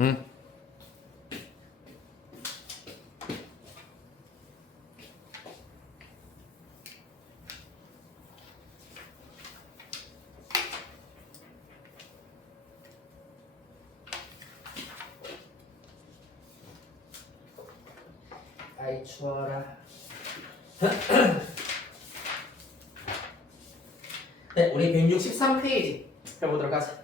응? 아이 추워라. 네, 우리 163페이지 해보도록 하자.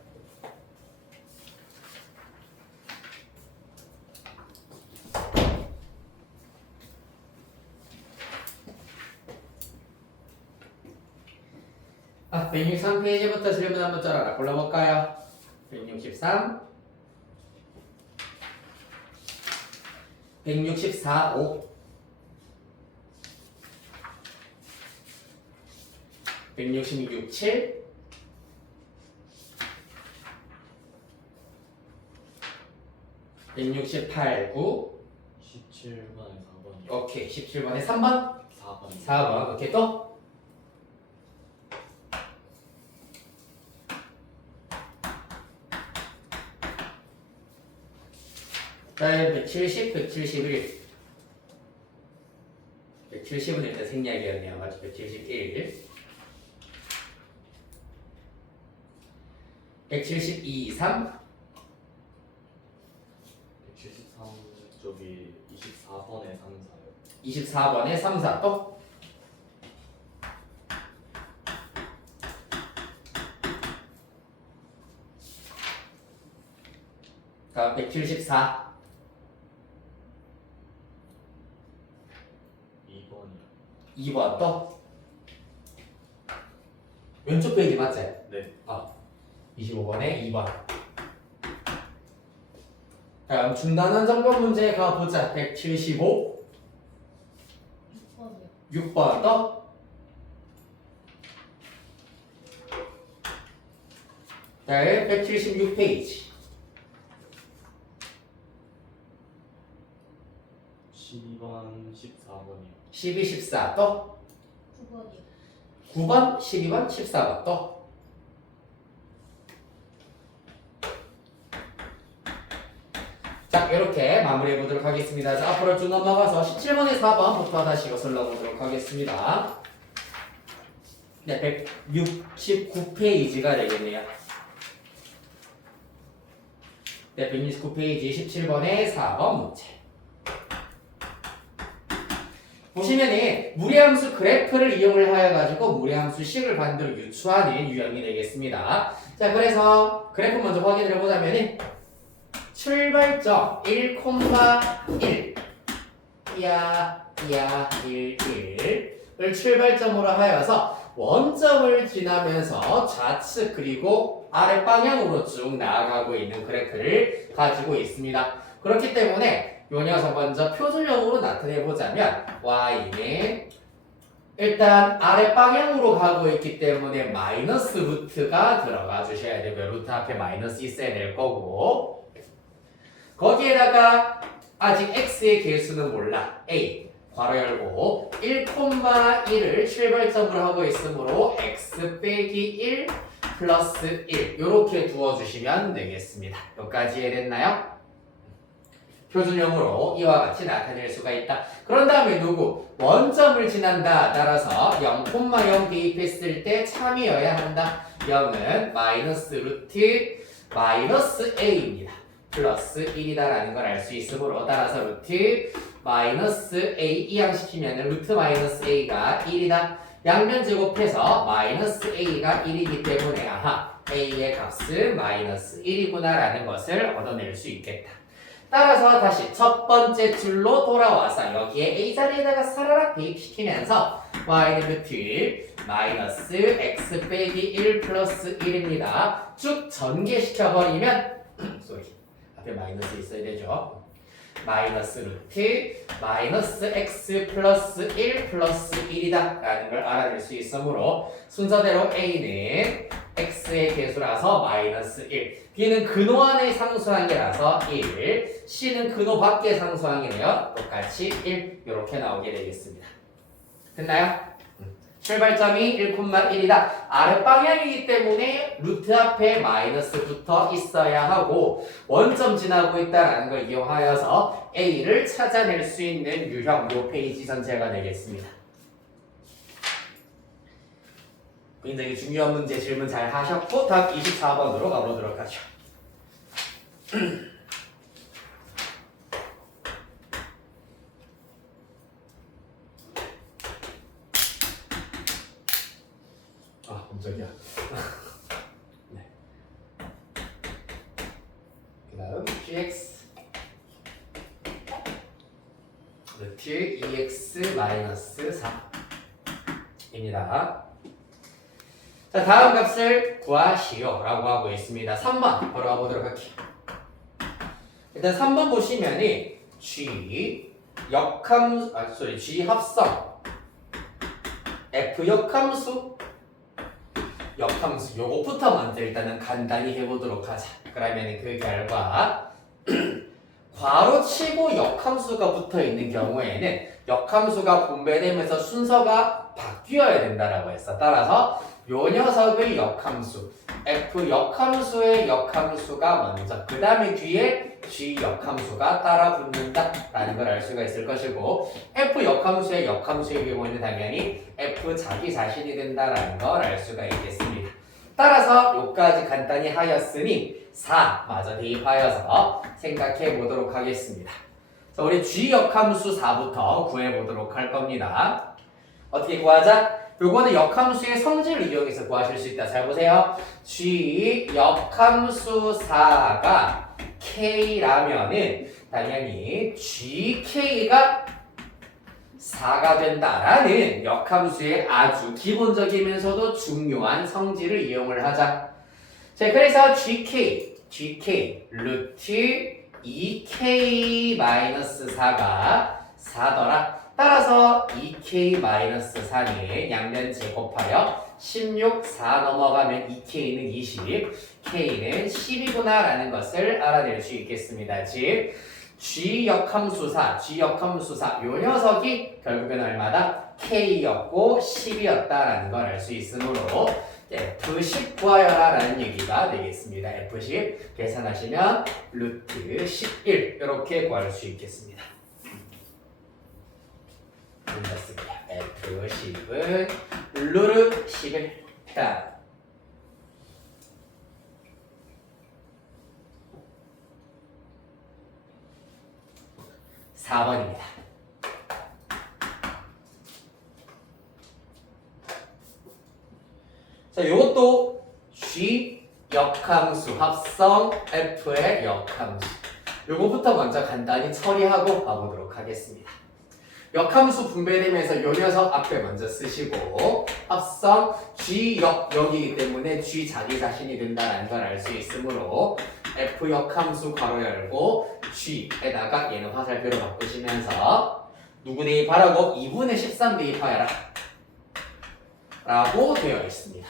아, 163페이지부터 질문 한번 짜라. 골라볼까요? 163, 164, 5, 166, 7, 168, 9, 17번에 4번이요. 오케이. 17번에 3번, 4번. 4번, 오케이. 또? 다음 170, 171, 170은 일단 생략이었네요. 맞죠? 171, 172, 3, 173 쪽이 24번에 3, 4요. 24번에 3, 4, 또? 다음 174, 2번이요. 2번 또? 왼쪽 페이지 맞지? 네. 25번에 2번. 다음 중단한 정보 문제 가보자. 175, 6번이요. 6번 또? 다음 176페이지. 12번, 14번이요. 12, 14 또? 9번이요. 9번, 12번, 14번 또? 자, 이렇게 마무리해 보도록 하겠습니다. 자, 앞으로 쭉 넘어가서 17번에 4번부터 다시 이것을 넣어보도록 하겠습니다. 네, 169페이지가 되겠네요. 네, 169페이지 17번에 4번 문제. 보시면은 무리함수 그래프를 이용을 하여 가지고 무리함수 식을 반대로 유추하는 유형이 되겠습니다. 자, 그래서 그래프 먼저 확인을 해보자면은 출발점 1,1 1, 1을 출발점으로 하여서 원점을 지나면서 좌측 그리고 아래 방향으로 쭉 나아가고 있는 그래프를 가지고 있습니다. 그렇기 때문에 요 녀석 먼저 표준형으로 나타내 보자면 y는 일단 아래 방향으로 가고 있기 때문에 마이너스 루트가 들어가 주셔야 되고요. 루트 앞에 마이너스 있어야 될 거고, 거기에다가 아직 x의 개수는 몰라. a 괄호 열고 1,1을 출발점으로 하고 있으므로 x 빼기 1 플러스 1 이렇게 두어주시면 되겠습니다. 여기까지 이해됐나요? 표준형으로 이와 같이 나타낼 수가 있다. 그런 다음에 누구? 원점을 지난다. 따라서 0,0 대입했을 때 참이어야 한다. 0은 마이너스 루트 마이너스 a입니다. 플러스 1이다라는 걸 알 수 있으므로 따라서 루트 마이너스 a 이항시키면 루트 마이너스 a가 1이다. 양변 제곱해서 마이너스 a가 1이기 때문에 아하 a의 값은 마이너스 1이구나 라는 것을 얻어낼 수 있겠다. 따라서 다시 첫 번째 줄로 돌아와서 여기에 a 자리에다가 사라락 대입시키면서 y는 루트 마이너스 x 빼기 1 플러스 1입니다. 쭉 전개시켜버리면 쏘리 앞에 마이너스 있어야 되죠. 마이너스 루트 마이너스 x 플러스 1 플러스 1이다 라는 걸 알아낼 수 있으므로 순서대로 a는 x의 개수라서 마이너스 1, b는 근호 안에 상수항이라서 1, c는 근호 밖에 상수항이네요. 똑같이 1 이렇게 나오게 되겠습니다. 됐나요? 출발점이 1,1이다. 아래 방향이기 때문에 루트 앞에 마이너스 붙어 있어야 하고 원점 지나고 있다는 걸 이용하여서 A를 찾아낼 수 있는 유형 요 페이지 전체가 되겠습니다. 굉장히 중요한 문제 질문 잘 하셨고 답 24번으로 가보도록 하죠. 아 깜짝이야. 네. 그다음 gx 루트 2x 마이너스 4입니다. 자, 다음 값을 구하시오 라고 하고 있습니다. 3번 바로 가보도록 할게요. 일단 3번 보시면은 G G 합성 F 역함수 요거부터 먼저 일단은 간단히 해보도록 하자. 그러면 그 결과 괄호치고 역함수가 붙어 있는 경우에는 역함수가 분배되면서 순서가 바뀌어야 된다라고 했어. 따라서 요 녀석의 역함수 F 역함수의 역함수가 먼저 그 다음에 뒤에 G 역함수가 따라 붙는다라는 걸 알 수가 있을 것이고 F 역함수의 역함수의 경우에는 당연히 F 자기 자신이 된다라는 걸 알 수가 있겠습니다. 따라서 요까지 간단히 하였으니 4 마저 대입하여서 생각해 보도록 하겠습니다. 자, 우리 G 역함수 4부터 구해 보도록 할 겁니다. 어떻게 구하자? 요거는 역함수의 성질을 이용해서 구하실 수 있다. 잘 보세요. G 역함수 4가 K라면은 당연히 GK가 4가 된다라는 역함수의 아주 기본적이면서도 중요한 성질을 이용을 하자. 자, 그래서 GK 루트 2K-4가 4더라. 따라서 2K-4는 양면 제곱하여 16, 4 넘어가면 2K는 20, K는 10이구나 라는 것을 알아낼 수 있겠습니다. 즉 G 역함수사 요 녀석이 결국엔 얼마다? K였고 10이었다라는 걸 알 수 있으므로 F10 구하여라 라는 얘기가 되겠습니다. F10 계산하시면 루트 11 이렇게 구할 수 있겠습니다. 맞습니다. F10은 루트 11 4번입니다. 자, 이것도 G 역함수 합성 F의 역함수. 요거부터 먼저 간단히 처리하고 가보도록 하겠습니다. 역함수 분배되면서 요 녀석 앞에 먼저 쓰시고 합성 G 역이기 때문에 G 자기 자신이 된다는 걸 알 수 있으므로 F 역함수 괄호 열고 G에다가 얘는 화살표로 바꾸시면서 누구 대입하라고? 2분의 13 대입하여라 라고 되어 있습니다.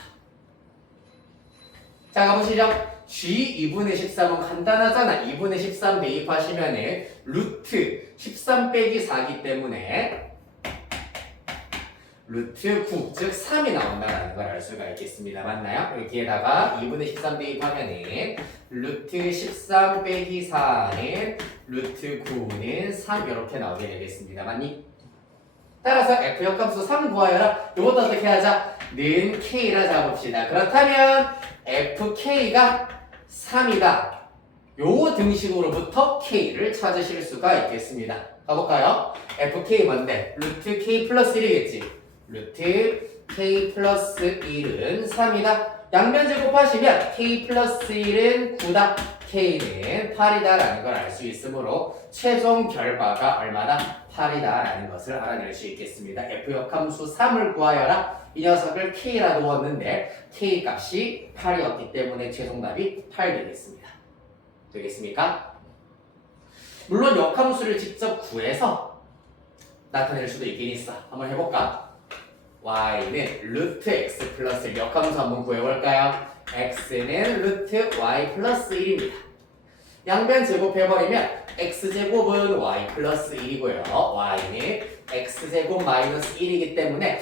자, 가보시죠. G 2분의 13은 간단하잖아. 2분의 13 대입하시면은 루트 13 빼기 4기 때문에 루트 9, 즉 3이 나온다는 걸 알 수가 있겠습니다. 맞나요? 여기에다가 2분의 13 대입하면은 루트 13 빼기 4는 루트 9는 3 이렇게 나오게 되겠습니다. 맞니? 따라서 F 역함수 3 구하여라. 이것도 어떻게 하자? 는 K라 잡읍시다. 그렇다면 FK가 3이다. 요 등식으로부터 K를 찾으실 수가 있겠습니다. 가볼까요? FK 뭔데? 루트 K 플러스 1이겠지? 루트 K 플러스 1은 3이다. 양면 제곱하시면 K 플러스 1은 9다. K는 8이다 라는 걸 알 수 있으므로 최종 결과가 얼마다? 8이다 라는 것을 알아낼 수 있겠습니다. F 역함수 3을 구하여라. 이 녀석을 K라 두었는데 K 값이 8이었기 때문에 최종답이 8 되겠습니다. 되겠습니까? 물론 역함수를 직접 구해서 나타낼 수도 있긴 있어. 한번 해볼까? Y는 루트 X 플러스 역함수 한번 구해볼까요? X는 루트 Y 플러스 1입니다. 양변 제곱해버리면 X제곱은 Y 플러스 1이고요. Y는 X제곱 마이너스 1이기 때문에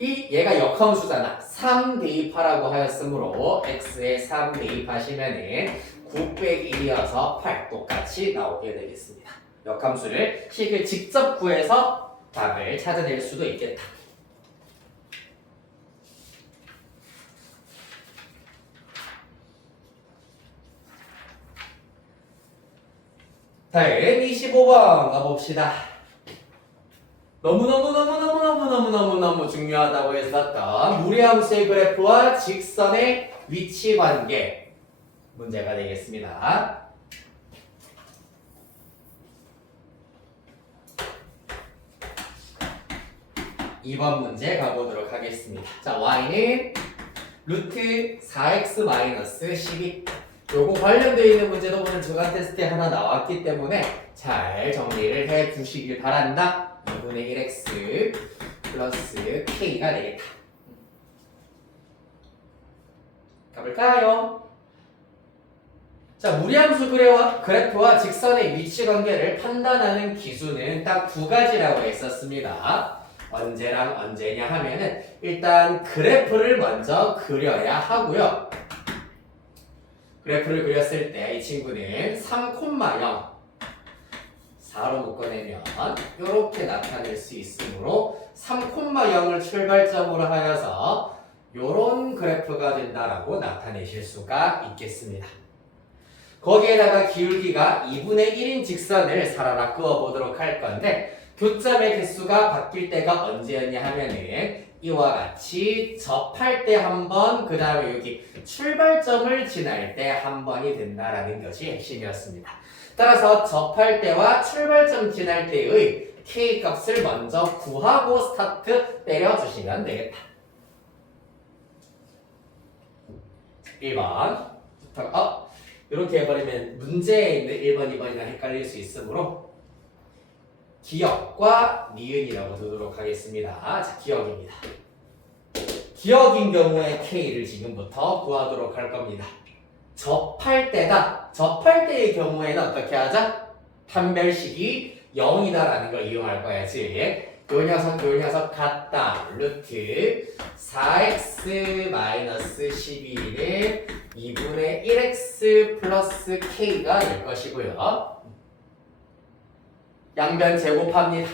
얘가 역함수잖아. 3 대입하라고 하였으므로 x에 3 대입하시면은 9 빼기 1이어서 8 똑같이 나오게 되겠습니다. 역함수를 식을 직접 구해서 답을 찾아낼 수도 있겠다. 다음 25번 가봅시다. 너무너무 중요하다고 했었던 무리함수의 그래프와 직선의 위치 관계 문제가 되겠습니다. 이번 문제 가보도록 하겠습니다. 자, y는 루트 4x-12 요거 관련되어 있는 문제도 오늘 주간 테스트에 하나 나왔기 때문에 잘 정리를 해 두시길 바란다. 2분의 1x 플러스 k가 되겠다. 가볼까요? 자, 무리함수 그래프와 직선의 위치 관계를 판단하는 기준은 딱 두 가지라고 했었습니다. 언제랑 언제냐 하면은 일단 그래프를 먼저 그려야 하고요. 그래프를 그렸을 때 이 친구는 3,0 4로 묶어내면 이렇게 나타낼 수 있으므로 3,0을 출발점으로 하여서 이런 그래프가 된다라고 나타내실 수가 있겠습니다. 거기에다가 기울기가 2분의 1인 직선을 살아라 그어보도록 할 건데 교점의 개수가 바뀔 때가 언제였냐 하면은 이와 같이 접할 때 한 번, 그 다음에 여기 출발점을 지날 때 한 번이 된다라는 것이 핵심이었습니다. 따라서 접할 때와 출발점 지날 때의 k 값을 먼저 구하고 스타트 때려주시면 되겠다. 1번 이렇게 해버리면 문제에 있는 1번, 2번이랑 헷갈릴 수 있으므로 기역과 니은이라고 두도록 하겠습니다. 자, 기역입니다. 기역인 경우에 k를 지금부터 구하도록 할 겁니다. 접할 때다. 접할 때의 경우에는 어떻게 하자? 판별식이 0이다라는 걸 이용할 거야지. 요 녀석 같다. 루트 4x-12는 2분의 1x 플러스 k가 될 것이고요. 양변 제곱합니다.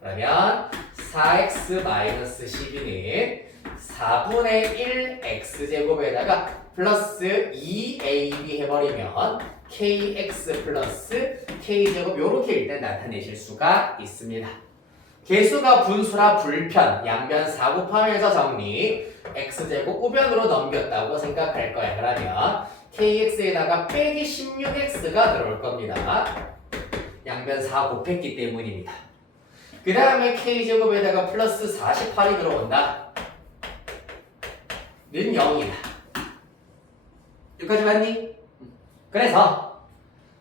그러면 4x-12는 4분의 1 x제곱에다가 플러스 2ab 해버리면 kx 플러스 k제곱 요렇게 일단 나타내실 수가 있습니다. 개수가 분수라 불편, 양변 4 곱하면서 정리, x제곱 우변으로 넘겼다고 생각할 거야. 그러면 kx에다가 빼기 16x가 들어올 겁니다. 양변 4 곱했기 때문입니다. 그 다음에 k제곱에다가 플러스 48이 들어온다. 는 0이다. 여기까지 맞니? 그래서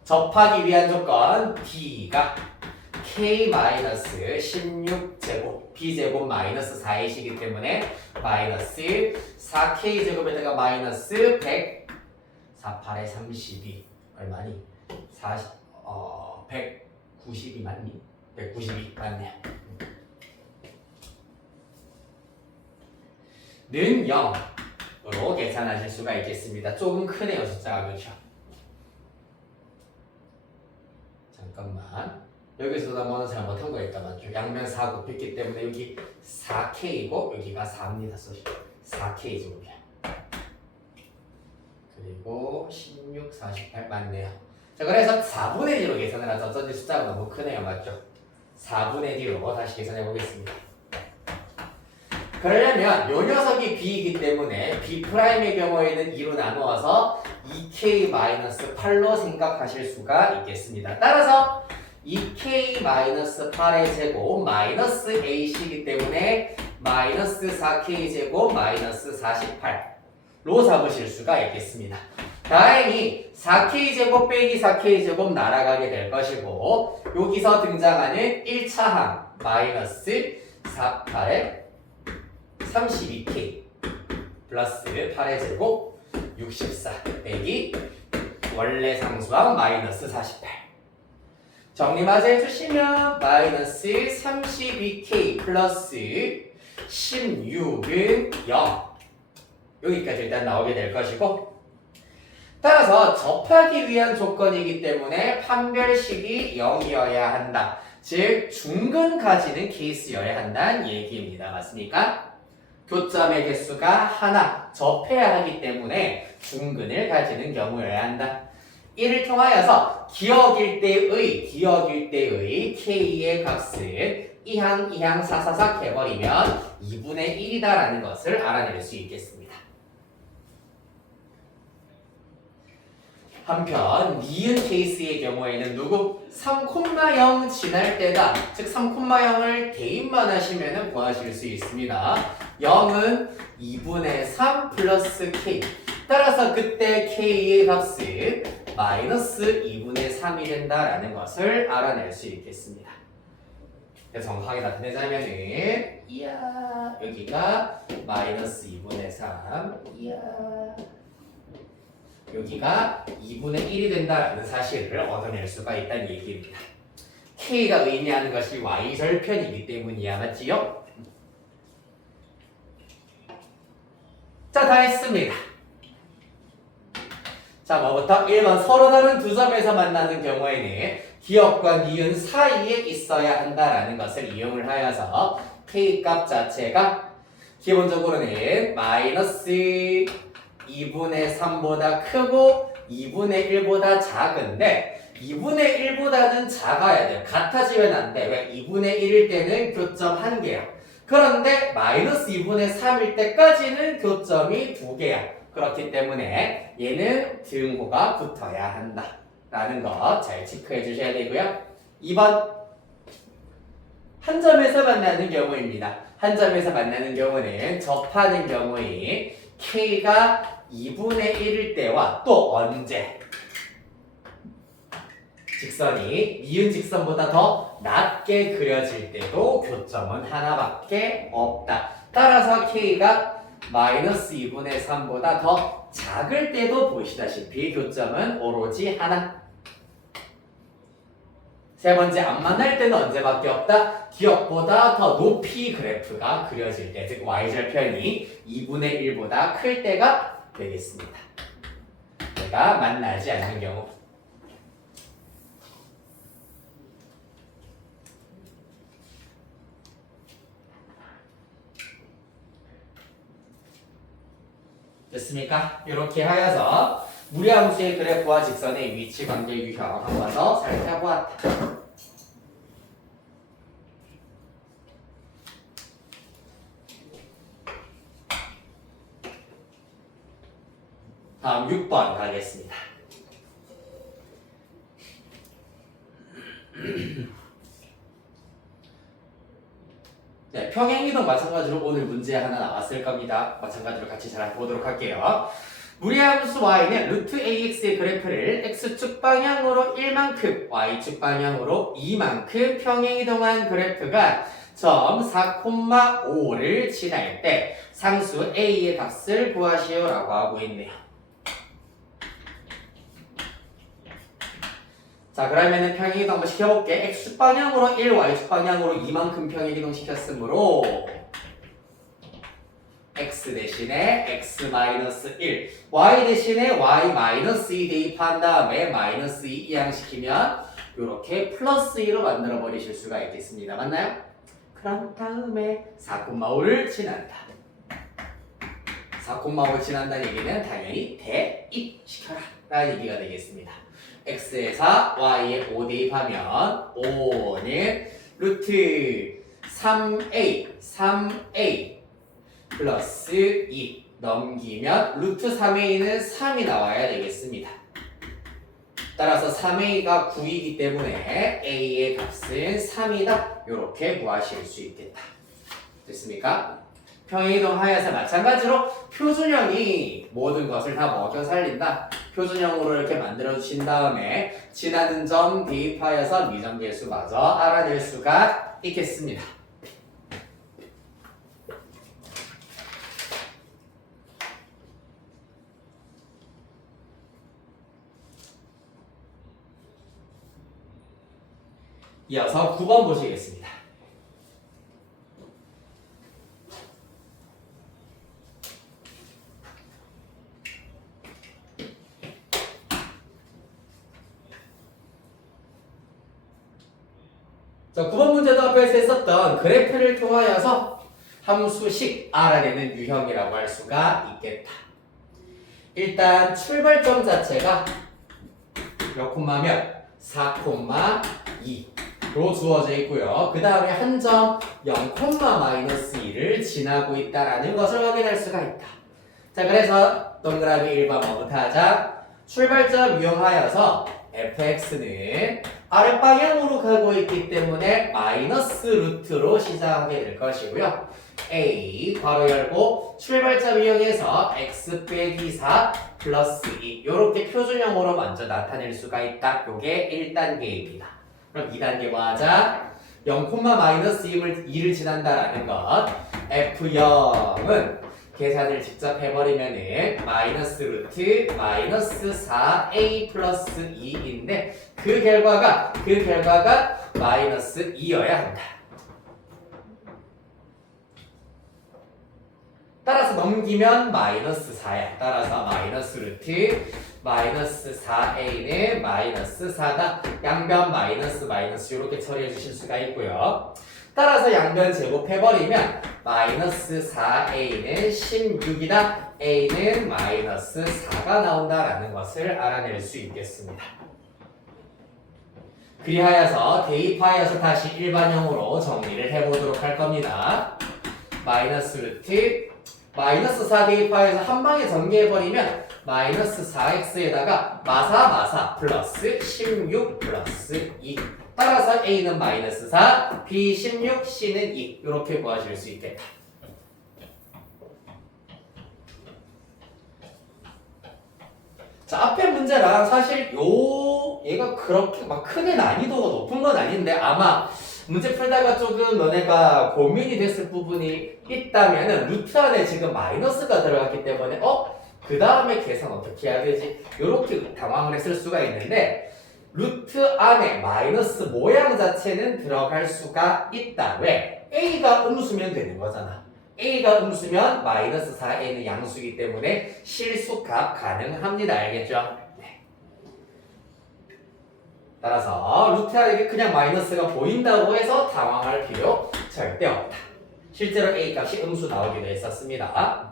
접하기 위한 조건 b가 k-16제곱 b제곱 마이너스 4이시기 때문에 마이너스 4k제곱에다가 마이너스 100 48에 32 얼마니? 192 맞니? 192 맞네요. 는 0으로 계산하실 수가 있겠습니다. 조금 크네요, 숫자가. 그렇죠? 잠깐만. 여기서 뭐는 잘못한 거 있다 맞죠? 양면 4 곱했기 때문에 여기 4k이고 여기가 4입니다. 4k 제곱이야. 그리고 16, 48 맞네요. 자, 그래서 4분의 D로 계산을 하죠. 어쩐지 숫자가 너무 크네요. 맞죠? 4분의 D로 다시 계산해 보겠습니다. 그러려면 요 녀석이 B이기 때문에 B'의 경우에는 2로 나누어서 2K-8로 생각하실 수가 있겠습니다. 따라서 2K-8의 제곱 마이너스 A시기 때문에 마이너스 4K 제곱 마이너스 48로 잡으실 수가 있겠습니다. 다행히 4K 제곱 빼기 4K 제곱 날아가게 될 것이고 여기서 등장하는 1차항 마이너스 48의 32K 플러스 8의 제곱 64 빼기 원래 상수항 마이너스 48 정리마저 해주시면 마이너스 32K 플러스 16은 0. 여기까지 일단 나오게 될 것이고 따라서 접하기 위한 조건이기 때문에 판별식이 0이어야 한다. 즉 중근 가지는 케이스여야 한다는 얘기입니다. 맞습니까? 교점의 개수가 하나 접해야 하기 때문에 중근을 가지는 경우여야 한다. 이를 통하여서 기억일 때의 K의 값을 이항 사사삭 해버리면 2분의 1이다라는 것을 알아낼 수 있겠습니다. 한편 니은 케이스의 경우에는 누구? 3,0 지날 때다. 즉 3,0을 대입만 하시면 구하실 수 있습니다. 0은 2분의 3 플러스 K. 따라서 그때 K의 값은 마이너스 2분의 3이 된다라는 것을 알아낼 수 있겠습니다. 정확하게 나타내자면은 이야 여기가 마이너스 2분의 3 이야 여기가 2분의 1이 된다라는 사실을 얻어낼 수가 있다는 얘기입니다. K가 의미하는 것이 Y절편이기 때문이야. 맞지요? 자, 다 했습니다. 자, 뭐부터? 1번 서로 다른 두 점에서 만나는 경우에는 기억과 니은 사이에 있어야 한다라는 것을 이용을 하여서 K값 자체가 기본적으로는 마이너스 2분의 3보다 크고 2분의 1보다 작은데 2분의 1보다는 작아야 돼요. 같아지면 안 돼. 왜? 2분의 1일 때는 교점 1개야. 그런데 마이너스 2분의 3일 때까지는 교점이 2개야. 그렇기 때문에 얘는 등호가 붙어야 한다. 라는 거 잘 체크해 주셔야 되고요. 2번 한 점에서 만나는 경우입니다. 한 점에서 만나는 경우는 접하는 경우에 K가 2분의 1일 때와 또 언제 직선이 니은 직선보다 더 낮게 그려질 때도 교점은 하나밖에 없다. 따라서 K가 마이너스 2분의 3보다 더 작을 때도 보시다시피 교점은 오로지 하나. 세 번째, 안 만날 때는 언제밖에 없다? 기억보다 더 높이 그래프가 그려질 때, 즉 Y절편이 2분의 1보다 클 때가 되겠습니다. 내가 만나지 않는 경우. 됐습니까? 이렇게 하여서 무리함수의 그래프와 직선의 위치 관계 유형 한 번 더 살펴보았다. 다음 6번 가겠습니다. 네, 평행이동 마찬가지로 오늘 문제 하나 나왔을 겁니다. 마찬가지로 같이 잘 보도록 할게요. 무리함수 y는 루트 ax의 그래프를 x축 방향으로 1만큼, y축 방향으로 2만큼 평행이동한 그래프가 점 4,5를 지날 때 상수 a의 값을 구하시오라고 하고 있네요. 자, 그러면은 평행이동 한번 시켜볼게. x축 방향으로 1, y축 방향으로 2만큼 평행이동 시켰으므로 x 대신에 x-1, y 대신에 y-2 대입한 다음에 마이너스 2 이항시키면 이렇게 플러스 2로 만들어 버리실 수가 있겠습니다. 맞나요? 그런 다음에 4,5를 지난다. 4,5를 지난다는 얘기는 당연히 대입시켜라 라는 얘기가 되겠습니다. x에 4, y에 5 대입하면 5는 루트 3a 플러스 2 넘기면 루트 3a는 3이 나와야 되겠습니다. 따라서 3a가 9이기 때문에 a의 값은 3이다. 이렇게 구하실 수 있겠다. 됐습니까? 평행이동 하여서 마찬가지로 표준형이 모든 것을 다 먹여 살린다. 표준형으로 이렇게 만들어 주신 다음에 지나는 점 대입하여서 미정계수마저 알아낼 수가 있겠습니다. 이어서 9번 보시겠습니다. 자, 9번 문제도 앞에서 했었던 그래프를 통하여서 함수식 알아내는 유형이라고 할 수가 있겠다. 일단 출발점 자체가 몇 콤마면 4,2로 주어져 있고요. 그 다음에 한 점 0,-2를 지나고 있다라는 것을 확인할 수가 있다. 자, 그래서 동그라미 1번 뭐부터 하자? 출발점 이용하여서 fx는 아랫방향으로 가고 있기 때문에 마이너스 루트로 시작하게 될 것이고요. a 괄호 열고 출발점 이용해서 x 빼기 4 플러스 2 이렇게 표준형으로 먼저 나타낼 수가 있다. 요게 1단계입니다. 그럼 2단계 뭐 하자? 0,-2를 지난다라는 것. f0은 계산을 직접 해버리면은 마이너스 루트 마이너스 4a 플러스 2인데 그 결과가 마이너스 2여야 한다. 따라서 넘기면 마이너스 4야. 따라서 마이너스 루트 마이너스 4a는 마이너스 4다. 양변 마이너스 이렇게 처리해 주실 수가 있고요. 따라서 양변 제곱해버리면 마이너스 4a는 16이다. a는 마이너스 4가 나온다라는 것을 알아낼 수 있겠습니다. 그리하여서 대입하여서 다시 일반형으로 정리를 해보도록 할 겁니다. 마이너스 루트 마이너스 4 대입하여서 한 방에 전개해버리면 마이너스 4x에다가 마사 플러스 16 플러스 2 따라서 a는 마이너스 4, b 16, c는 2 이렇게 구하실 수 있겠다. 자, 앞에 문제랑 사실 얘가 그렇게 막 크게 난이도가 높은 건 아닌데 아마 문제 풀다가 조금 너네가 고민이 됐을 부분이 있다면은 루트 안에 지금 마이너스가 들어갔기 때문에 그 다음에 계산 어떻게 해야 되지? 이렇게 당황을 했을 수가 있는데 루트 안에 마이너스 모양 자체는 들어갈 수가 있다. 왜? a가 음수면 되는 거잖아. a가 음수면 마이너스 4a는 양수이기 때문에 실수값 가능합니다. 알겠죠? 네. 따라서 루트 안에 그냥 마이너스가 보인다고 해서 당황할 필요 절대 없다. 실제로 a 값이 음수 나오기도 했었습니다.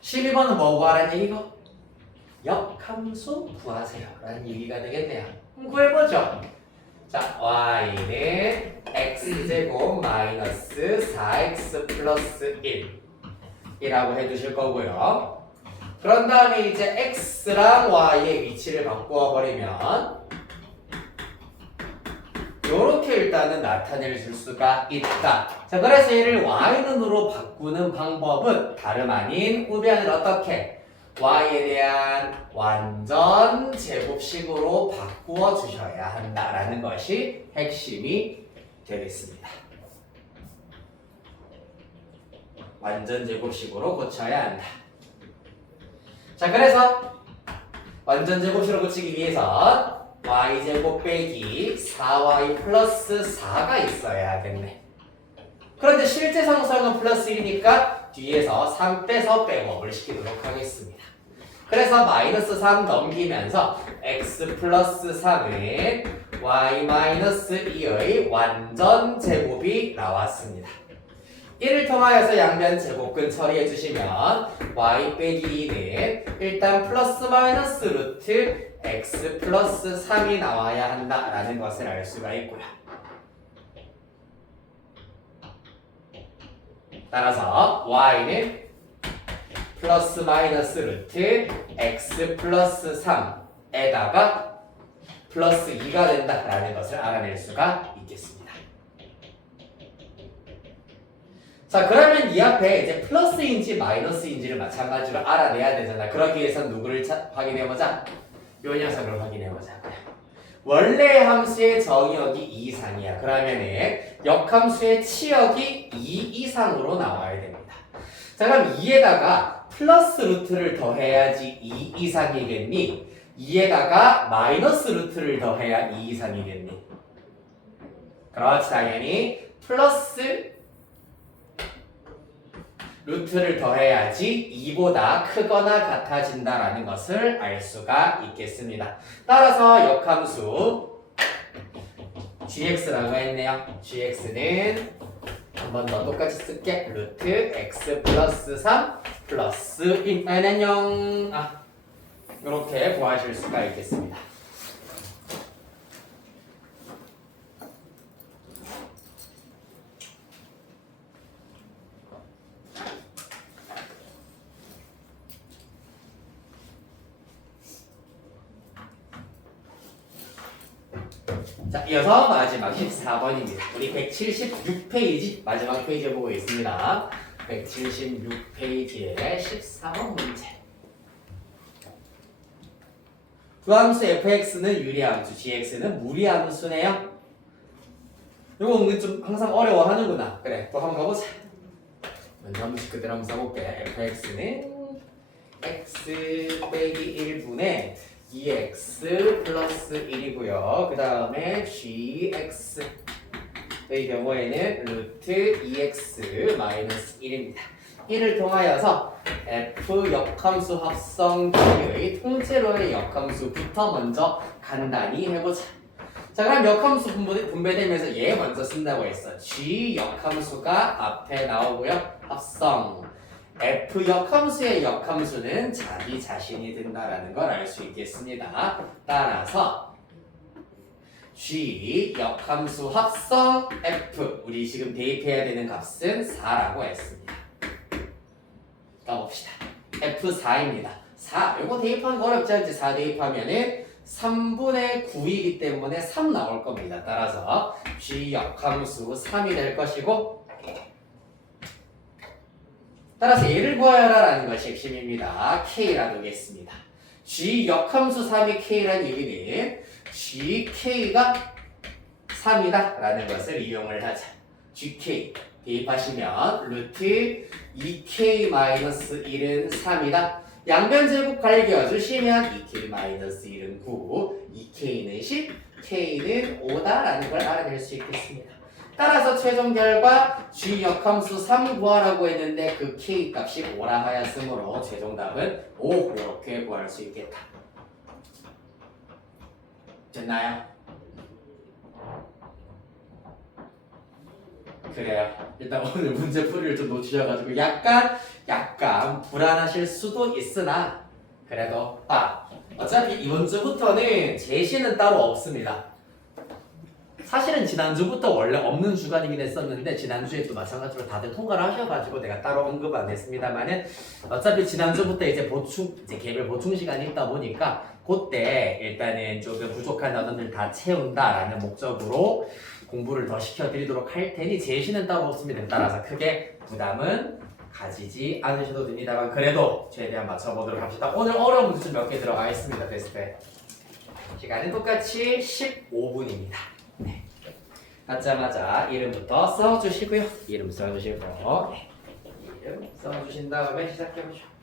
(12번은) 뭐 구하라는 얘기고? 역함수 구하세요 라는 얘기가 되겠네요. 그럼 구해보죠. 자, y는 x제곱 마이너스 4x 플러스 1 이라고 해주실 거고요. 그런 다음에 이제 x랑 y의 위치를 바꾸어 버리면 요렇게 일단은 나타낼 수가 있다. 자, 그래서 얘를 y는으로 바꾸는 방법은 다름 아닌 우변을 어떻게? y에 대한 완전 제곱식으로 바꾸어 주셔야 한다라는 것이 핵심이 되겠습니다. 완전 제곱식으로 고쳐야 한다. 자, 그래서 완전 제곱식으로 고치기 위해선 y제곱 빼기 4y 플러스 4가 있어야 하겠네. 그런데 실제 상수항은 플러스 1이니까 뒤에서 3 빼서 백업을 시키도록 하겠습니다. 그래서 마이너스 3 넘기면서 x 플러스 3은 y 마이너스 2의 완전 제곱이 나왔습니다. 이를 통하여서 양변 제곱근 처리해 주시면 y 빼기 2는 일단 플러스 마이너스 루트 x 플러스 3이 나와야 한다라는 것을 알 수가 있고요. 따라서 y는 플러스 마이너스 루트 x 플러스 3에다가 플러스 2가 된다라는 것을 알아낼 수가 있겠습니다. 자, 그러면 이 앞에 이제 플러스인지 마이너스인지를 마찬가지로 알아내야 되잖아. 그러기 위해서 누구를 확인해보자? 요 녀석을 확인해보자고요. 원래 함수의 정의역이 2 이상이야. 그러면은 역함수의 치역이 2 이상으로 나와야 됩니다. 자, 그럼 2에다가 플러스 루트를 더해야지 2 이상이겠니? 2에다가 마이너스 루트를 더해야 2 이상이겠니? 그렇지, 당연히 플러스 루트를 더해야지 2보다 크거나 같아진다라는 것을 알 수가 있겠습니다. 따라서 역함수 gx라고 했네요. gx는 한 번 더 똑같이 쓸게. 루트 x 플러스 3 플러스 1 안녕. 이렇게 구하실 수가 있겠습니다. 자, 이어서 마지막 14번입니다. 우리 176페이지 마지막 페이지 보고 있습니다. 176페이지의 14번 문제. 주함수 fx는 유리함수, gx는 무리함수네요. 이거 은근 좀 항상 어려워하는구나. 그래, 또 한번 가보자. 먼저 한 번씩 그대로 한번 써볼게. fx는 x 빼기 1분의 2x 플러스 1이고요. 그 다음에 gx의 경우에는 루트 2x 마이너스 1입니다. 이를 통하여서 f 역함수 합성 G의 통째로의 역함수부터 먼저 간단히 해보자. 자, 그럼 역함수 분배되면서 얘 먼저 쓴다고 했어. G 역함수가 앞에 나오고요. 합성 F 역함수의 역함수는 자기 자신이 된다라는 걸 알 수 있겠습니다. 따라서 G 역함수 합성 F, 우리 지금 대입해야 되는 값은 4라고 했습니다. 가봅시다. F4입니다. 4, 이거 대입하는 거 어렵지 않지? 4 대입하면은 3분의 9이기 때문에 3 나올 겁니다. 따라서 G 역함수 3이 될 것이고, 따라서 얘를 구하여라라는 것이 핵심입니다. K라 두겠습니다. G 역함수 3이 K란 얘기는 GK가 3이다 라는 것을 이용을 하자. GK 대입하시면 루트 2K-1은 3이다. 양변 제곱 갈겨주시면 2K-1은 9, 2K는 10, K는 5다라는 걸 알아낼 수 있겠습니다. 따라서 최종 결과 G 역함수 3 구하라고 했는데 그 K 값이 5라 하였으므로 최종 답은 5 이렇게 구할 수 있겠다. 됐나요? 그래요. 일단 오늘 문제 풀이를 좀 놓치셔가지고 약간 불안하실 수도 있으나 그래도 어차피 이번 주부터는 제시는 따로 없습니다. 사실은 지난주부터 원래 없는 주간이긴 했었는데 지난주에 또 마찬가지로 다들 통과를 하셔가지고 내가 따로 언급 안 했습니다만은 어차피 지난주부터 이제 개별 보충 시간이 있다 보니까 그때 일단은 조금 부족한 단원들 다 채운다라는 목적으로 공부를 더 시켜드리도록 할 테니 제시는 따로 없습니다. 따라서 크게 부담은 가지지 않으셔도 됩니다만 그래도 최대한 맞춰보도록 합시다. 오늘 어려운 문제 몇 개 들어가 있습니다. 테스트에. 시간은 똑같이 15분입니다. 네. 갖자마자 이름부터 써주시고요. 이름 써주시고 이름 써주신 다음에 시작해보죠.